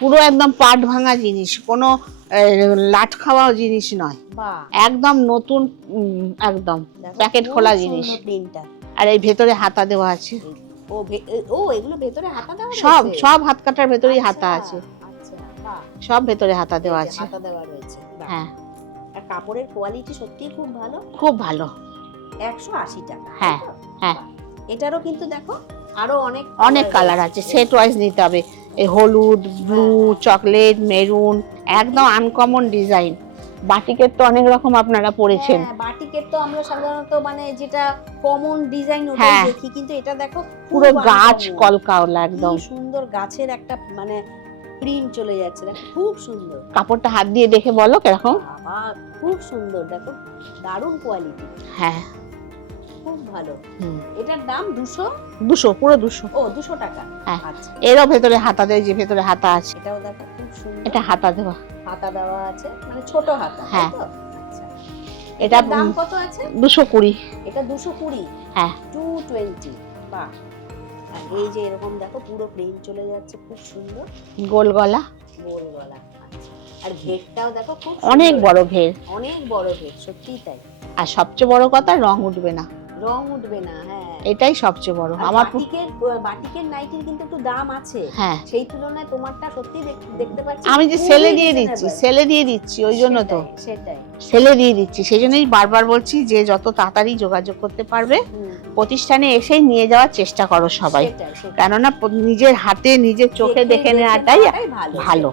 পুরো একদম পাট ভাঙা জিনিস, কোনো লাট খাওয়া জিনিস নয়, একদম নতুন, একদম প্যাকেট খোলা জিনিস। আর এই ভেতরে হাতা দেওয়া আছে। ও এগুলো ভেতরে হাতা দেওয়া আছে? সব হাত কাটার ভেতরেই হাতা আছে। আচ্ছা, বাহ, সব ভেতরে হাতা দেওয়া আছে। হাতা দেওয়া রয়েছে। হ্যাঁ, আর কাপড়ের কোয়ালিটি সত্যিই খুব ভালো। খুব ভালো। 180 টাকা। হ্যাঁ হ্যাঁ। এটারও কিন্তু দেখো আরো অনেক কালার আছে, সেট ওয়াইজ নিতে হবে। এই হলুদ, ব্লু, চকলেট, মেরুন, একদম আনকমন ডিজাইন। বাটিকের তো অনেক রকম আপনারা পরেছেন। হ্যাঁ, বাটিকের তো আমরা সাধারণত মানে যেটা কমন ডিজাইন ওটাই দেখি, কিন্তু এটা দেখো পুরো গাছ কলকাওলা, একদম সুন্দর গাছের একটা মানে প্রিন্ট চলে যাচ্ছে, দেখো খুব সুন্দর। কাপড়টা হাত দিয়ে দেখে বলো কিরকম। বাবা, খুব সুন্দর, দেখো দারুণ কোয়ালিটি। হ্যাঁ, খুব ভালো। এটার দাম 200, পুরো 200। ও, 200 টাকা। হ্যাঁ, আচ্ছা। এরও ভেতরে হাতা দেয়, যে ভেতরে হাতা আছে। এটাও দেখো খুব সুন্দর। এটা হাতা দেওয়া। হাতা দেওয়া আছে, মানে ছোট হাতা। হ্যাঁ। আচ্ছা। এটা দাম কত আছে? 220। এটা 220। হ্যাঁ, 220। বাহ। আর এই যে এরকম দেখো পুরো প্লেন চলে যাচ্ছে, খুব সুন্দর। গোল গলা। গোল গলা। আচ্ছা। আর ঘেরটাও দেখো খুব অনেক বড় ঘের। অনেক বড় ঘের, সত্যিই তাই। আর সবচেয়ে বড় কথা, রং উঠবে না। রং উঠবে না, হ্যাঁ, এটাই সবচেয়ে বড়। আমার বাটিকের নাইটির কিন্তু একটু দাম আছে, হ্যাঁ, সেই তুলনায় তোমারটা সত্যি দেখতে পাচ্ছি। আমি যে সেলে দিয়ে দিচ্ছি ওই জন্য তো। সেটাই সেলে দিয়ে দিচ্ছি, সেই জন্যই বারবার বলছি যে যত তাড়াতাড়ি যোগাযোগ করতে পারবে প্রতিষ্ঠানে এসেই নিয়ে যাওয়ার চেষ্টা করো সবাই, কেননা নিজের হাতে নিজের চোখে দেখে নেওয়াটাই ভালো।